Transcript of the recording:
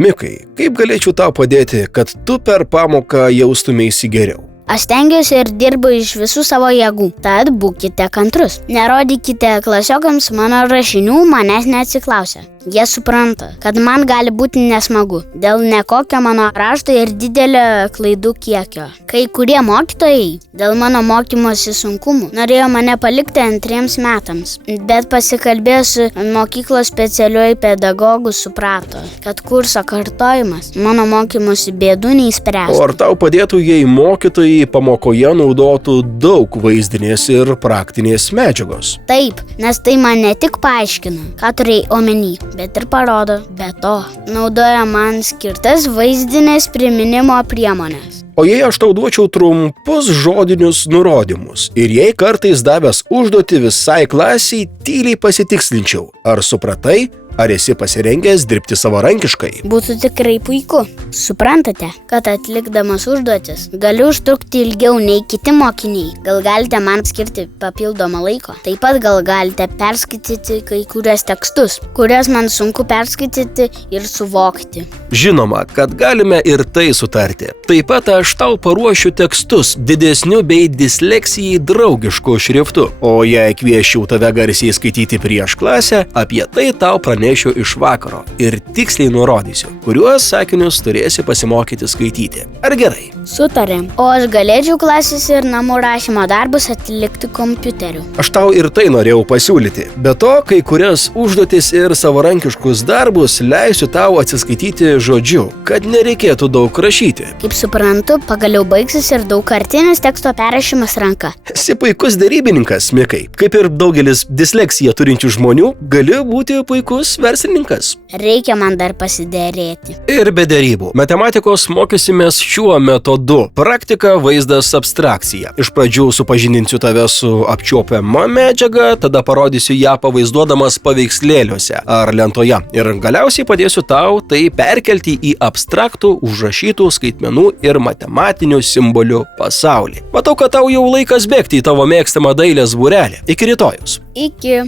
Mikai, kaip galėčiau tau padėti, kad tu per pamoką jaustumėsi geriau? Aš stengiuosi ir dirbu iš visų savo jėgų, tad būkite kantrus. Nerodykite klasiokams mano rašinių, manęs neatsiklausia. Jie supranta, kad man gali būti nesmagu dėl nekokio mano rašto ir didelio klaidų kiekio. Kai kurie mokytojai dėl mano mokymosi sunkumų norėjo mane palikti 2 metams, bet pasikalbėjus su mokyklos specialiuoju pedagogu suprato, kad kurso kartojimas mano mokymosi bėdų neįspręstų. O ar tau padėtų, jei mokytojai pamokoje naudotų daug vaizdinės ir praktinės medžiagos? Taip, nes tai man ne tik paaiškina, ką turėjai omeny, bet ir parodo. Be to, naudoja man skirtas vaizdinės priminimo priemonės. O jei aš tau duočiau trumpus žodinius nurodymus ir jei kartais davęs užduotį visai klasiai tyliai pasitikslinčiau, ar supratai, ar esi pasirengęs dirbti savarankiškai? Būtų tikrai puiku. Suprantate, kad atlikdamas užduotis galiu užtrukti ilgiau nei kiti mokiniai. Gal galite man skirti papildomą laiko? Taip pat gal galite perskaityti kai kurias tekstus, kurias man sunku perskaityti ir suvokti. Žinoma, kad galime ir tai sutarti. Taip pat aš tau paruošiu tekstus didesniu bei disleksijai draugišku šriftu. O jei kviesčiau tave garsiai skaityti prieš klasę, apie tai tau pranešiu iš vakaro ir tiksliai nurodysiu, kuriuos sakinius turėsi pasimokyti skaityti. Ar gerai? Sutarėm. O aš galėčiau klasės ir namų rašymo darbus atlikti kompiuteriu. Aš tau ir tai norėjau pasiūlyti. Be to, kai kurias užduotis ir savarankiškus darbus leisiu tau atsiskaityti žodžiu, kad nereikėtų daug rašyti. Kaip suprantu, pagaliau baigsis ir daugkartinis teksto perrašymas ranka. Esi puikus derybininkas, Mikai. Kaip ir daugelis disleksiją turinčių žmonių, gali būti puikus verslininkas. Reikia man dar pasiderėti. Ir be derybų. Matematikos mokysimės šiuo metodu. Praktika, vaizdas, abstrakcija. Iš pradžių supažindinsiu tave su apčiuopiama medžiaga, tada parodysiu ją pavaizduodamas paveikslėliuose ar lentoje. Ir galiausiai padėsiu tau tai perkelti į abstraktų, užrašytų skaitmenų ir matematinių simbolių pasaulį. Matau, kad tau jau laikas bėgti į tavo mėgstamą dailės būrelį. Iki rytojaus. Iki.